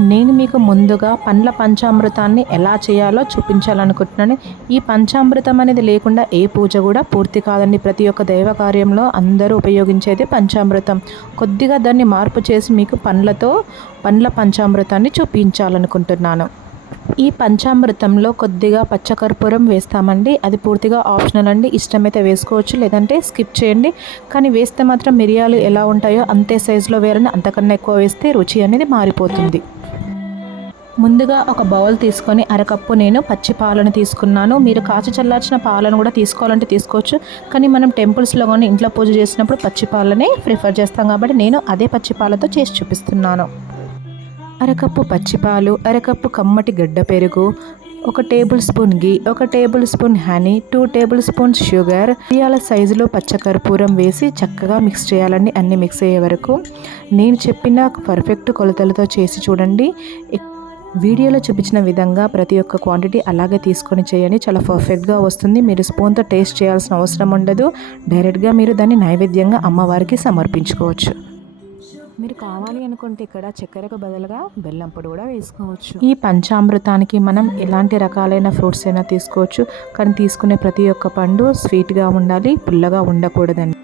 నేను మీకు ముందుగా పండ్ల పంచామృతాన్ని ఎలా చేయాలో చూపించాలనుకుంటున్నాను. ఈ పంచామృతం అనేది లేకుండా ఏ పూజ కూడా పూర్తి కాదండి. ప్రతి ఒక్క దైవ కార్యంలో అందరూ ఉపయోగించేది పంచామృతం. కొద్దిగా దాన్ని మార్పు చేసి మీకు పండ్లతో పండ్ల పంచామృతాన్ని చూపించాలనుకుంటున్నాను. ఈ పంచామృతంలో కొద్దిగా పచ్చకర్పూరం వేస్తామండి. అది పూర్తిగా ఆప్షనల్ అండి. ఇష్టమైతే వేసుకోవచ్చు లేదంటే స్కిప్ చేయండి. కానీ వేస్తే మాత్రం మిరియాలు ఎలా ఉంటాయో అంతే సైజులో వేరని అంతకన్నా ఎక్కువ వేస్తే రుచి అనేది మారిపోతుంది. ముందుగా ఒక బౌల్ తీసుకొని అరకప్పు నేను పచ్చి పాలను తీసుకున్నాను. మీరు కాచి చల్లార్చిన పాలను కూడా తీసుకోవాలంటే తీసుకోవచ్చు. కానీ మనం టెంపుల్స్లో కానీ ఇంట్లో పూజ చేసినప్పుడు పచ్చి పాలనే ప్రిఫర్ చేస్తాం కాబట్టి నేను అదే పచ్చి పాలతో చేసి చూపిస్తున్నాను. అరకప్పు పచ్చిపాలు అరకప్పు కమ్మటి గడ్డ పెరుగు ఒక టేబుల్ స్పూన్ గీ ఒక tablespoon honey two tablespoon sugar మిరియాల సైజులో పచ్చకర్పూరం వేసి చక్కగా మిక్స్ చేయాలండి అన్ని మిక్స్ అయ్యే వరకు. నేను చెప్పిన పర్ఫెక్ట్ కొలతలతో చేసి చూడండి. వీడియోలో చూపించిన విధంగా ప్రతి ఒక్క క్వాంటిటీ అలాగే తీసుకొని చేయండి. చాలా పర్ఫెక్ట్గా వస్తుంది. మీరు స్పూన్తో టేస్ట్ చేయాల్సిన అవసరం ఉండదు. డైరెక్ట్గా మీరు దాన్ని నైవేద్యంగా అమ్మవారికి సమర్పించుకోవచ్చు. మీరు కావాలి అనుకుంటే ఇక్కడ చక్కెరకు బదులుగా బెల్లం పొడి కూడా వేసుకోవచ్చు. ఈ పంచామృతానికి మనం ఎలాంటి రకాలైన ఫ్రూట్స్ అయినా తీసుకోవచ్చు. కానీ తీసుకునే ప్రతి ఒక్క పండు స్వీట్గా ఉండాలి పుల్లగా ఉండకూడదండి.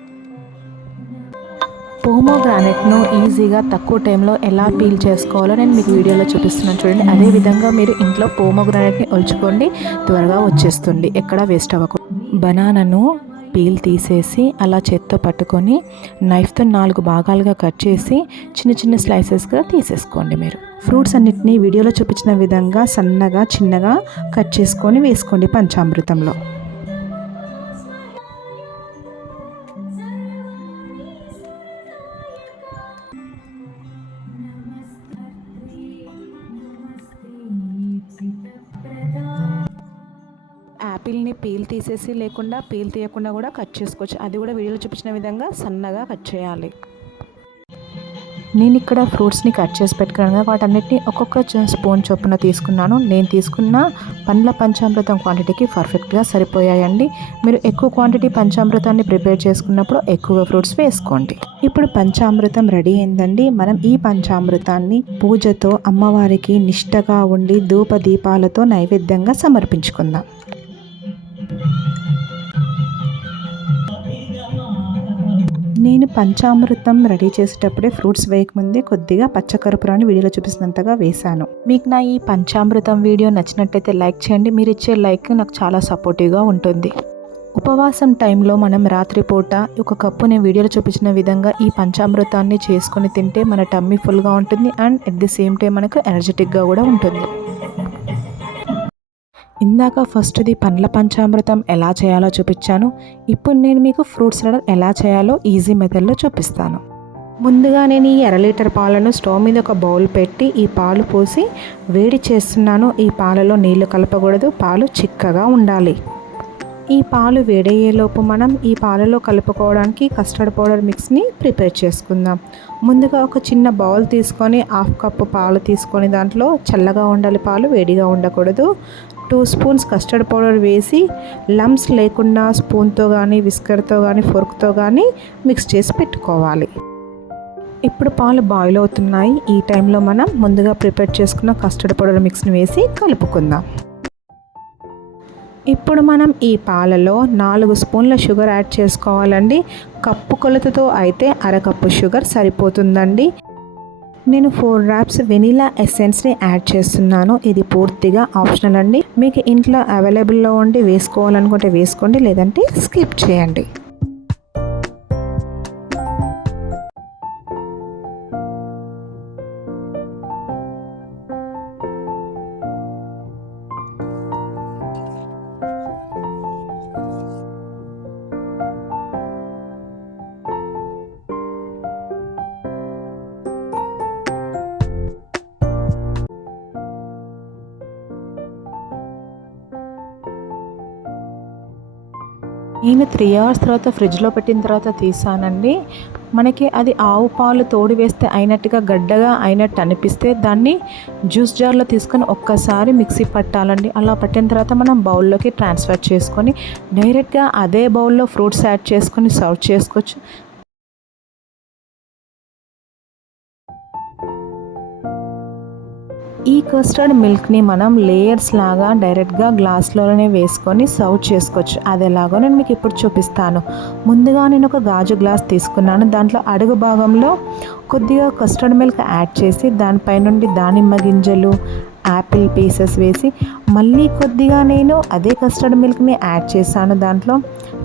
పోమోగ్రానెట్ను ఈజీగా తక్కువ టైంలో ఎలా పీల్ చేసుకోవాలో నేను మీకు వీడియోలో చూపిస్తున్నాను. చూడండి అదే విధంగా మీరు ఇంట్లో పోమోగ్రానెట్ని ఒలుచుకోండి త్వరగా వచ్చేస్తుంది. ఎక్కడ వేస్ట్ అవ్వకూడదు. బనానాను పీల్ తీసేసి అలా చేత్తో పట్టుకొని నైఫ్తో నాలుగు భాగాలుగా కట్ చేసి చిన్న చిన్న స్లైసెస్గా తీసేసుకోండి మీరు. ఫ్రూట్స్ అన్నిటినీ వీడియోలో చూపించిన విధంగా సన్నగా చిన్నగా కట్ చేసుకొని వేసుకోండి పంచామృతంలో. యాపిల్ని పీల్ తీసేసి లేకుండా పీల్ తీయకుండా కూడా కట్ చేసుకోవచ్చు. అది కూడా వీడియోలో చూపించిన విధంగా సన్నగా కట్ చేయాలి. నేను ఇక్కడ ఫ్రూట్స్ని కట్ చేసి పెట్టుకున్నాను కదా వాటన్నిటిని ఒక్కొక్క స్పూన్ చొప్పున తీసుకున్నాను. నేను తీసుకున్న పండ్ల పంచామృతం క్వాంటిటీకి పర్ఫెక్ట్గా సరిపోయాయండి. మీరు ఎక్కువ క్వాంటిటీ పంచామృతాన్ని ప్రిపేర్ చేసుకున్నప్పుడు ఎక్కువ ఫ్రూట్స్ వేసుకోండి. ఇప్పుడు పంచామృతం రెడీ అయిందండి. మనం ఈ పంచామృతాన్ని పూజతో అమ్మవారికి నిష్టగా ఉండి ధూప దీపాలతో నైవేద్యంగా సమర్పించుకుందాం. నేను పంచామృతం రెడీ చేసేటప్పుడే ఫ్రూట్స్ వేయకముందే కొద్దిగా పచ్చకర్పూరాన్ని వీడియోలో చూపిస్తున్నంతగా వేశాను. మీకు నా ఈ పంచామృతం వీడియో నచ్చినట్టయితే లైక్ చేయండి. మీరు ఇచ్చే లైక్ నాకు చాలా సపోర్టివ్గా ఉంటుంది. ఉపవాసం టైంలో మనం రాత్రిపూట ఒక కప్పు నేను వీడియోలో చూపించిన విధంగా ఈ పంచామృతాన్ని చేసుకొని తింటే మన టమ్మీ ఫుల్గా ఉంటుంది. And at the same time మనకు ఎనర్జెటిక్గా కూడా ఉంటుంది. ఇందాక ఫస్ట్ది పండ్ల పంచామృతం ఎలా చేయాలో చూపించాను. ఇప్పుడు నేను మీకు ఫ్రూట్స్ సలాడ్ ఎలా చేయాలో ఈజీ మెథడ్లో చూపిస్తాను. ముందుగా నేను ఈ అర లీటర్ పాలను స్టవ్ మీద ఒక బౌల్ పెట్టి ఈ పాలు పోసి వేడి చేస్తున్నాను. ఈ పాలలో నీళ్ళు కలపకూడదు. పాలు చిక్కగా ఉండాలి. ఈ పాలు వేడయ్యేలోపు మనం ఈ పాలలో కలుపుకోవడానికి కస్టర్డ్ పౌడర్ మిక్స్ని ప్రిపేర్ చేసుకుందాం. ముందుగా ఒక చిన్న బౌల్ తీసుకొని హాఫ్ కప్పు పాలు తీసుకొని దాంట్లో చల్లగా ఉండాలి. పాలు వేడిగా ఉండకూడదు. టూ స్పూన్స్ కస్టర్డ్ పౌడర్ వేసి లమ్స్ లేకుండా స్పూన్తో కానీ విస్కర్తో కానీ ఫోర్క్తో కానీ మిక్స్ చేసి పెట్టుకోవాలి. ఇప్పుడు పాలు బాయిల్ అవుతున్నాయి. ఈ టైంలో మనం ముందుగా ప్రిపేర్ చేసుకున్న కస్టర్డ్ పౌడర్ మిక్స్ని వేసి కలుపుకుందాం. ఇప్పుడు మనం ఈ పాలలో నాలుగు స్పూన్ల షుగర్ యాడ్ చేసుకోవాలండి. కప్పు కొలతతో అయితే అరకప్పు షుగర్ సరిపోతుందండి. నేను ఫోర్ ర్యాప్స్ వెనీలా ఎసెన్స్ని యాడ్ చేస్తున్నాను. ఇది పూర్తిగా ఆప్షనల్ అండి. మీకు ఇంట్లో అవైలబుల్లో ఉండి వేసుకోవాలనుకుంటే వేసుకోండి లేదంటే స్కిప్ చేయండి. నేను త్రీ అవర్స్ తర్వాత ఫ్రిడ్జ్లో పెట్టిన తర్వాత తీసానండి. మనకి అది ఆవు పాలు తోడి వేస్తే అయినట్టుగా గడ్డగా అయినట్టు అనిపిస్తే దాన్ని జ్యూస్ జార్లో తీసుకొని ఒక్కసారి మిక్సీ పట్టాలండి. అలా పట్టిన తర్వాత మనం బౌల్లోకి ట్రాన్స్ఫర్ చేసుకొని డైరెక్ట్గా అదే బౌల్లో ఫ్రూట్స్ యాడ్ చేసుకొని సర్వ్ చేసుకోవచ్చు. ఈ కస్టర్డ్ మిల్క్ని మనం లేయర్స్ లాగా డైరెక్ట్గా గ్లాస్లోనే వేసుకొని సర్వ్ చేసుకోవచ్చు. అది ఎలాగో నేను మీకు ఇప్పుడు చూపిస్తాను. ముందుగా నేను ఒక గాజు గ్లాస్ తీసుకున్నాను. దాంట్లో అడుగు భాగంలో కొద్దిగా కస్టర్డ్ మిల్క్ యాడ్ చేసి దానిపై నుండి దానిమ్మ గింజలు యాపిల్ పీసెస్ వేసి మళ్ళీ కొద్దిగా నేను అదే కస్టర్డ్ మిల్క్ని యాడ్ చేశాను. దాంట్లో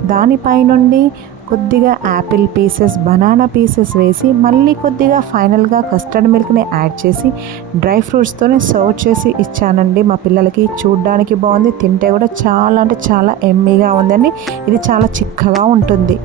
దానిపై నుండి కొద్దిగా యాపిల్ పీసెస్ బనానా పీసెస్ వేసి మళ్ళీ కొద్దిగా ఫైనల్గా కస్టర్డ్ మిల్క్ని యాడ్ చేసి డ్రై ఫ్రూట్స్తోనే సర్వ్ చేసి ఇచ్చానండి. మా పిల్లలకి చూడ్డానికి బాగుంది తింటే కూడా చాలా అంటే చాలా ఎమ్మీగా ఉందండి. ఇది చాలా చిక్కగా ఉంటుంది.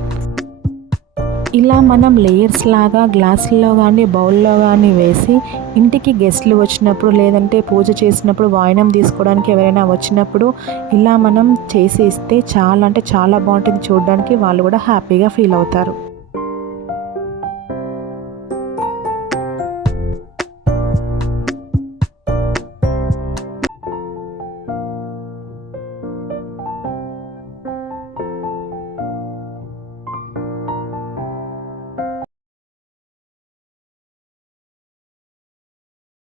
ఇలా మనం లేయర్స్ లాగా గ్లాసుల్లో కానీ బౌల్లో కానీ వేసి ఇంటికి గెస్ట్లు వచ్చినప్పుడు లేదంటే పూజ చేసినప్పుడు వాయినం తీసుకోవడానికి ఎవరైనా వచ్చినప్పుడు ఇలా మనం చేసి ఇస్తే చాలా అంటే చాలా బాగుంటుంది. చూడడానికి వాళ్ళు కూడా హ్యాపీగా ఫీల్ అవుతారు.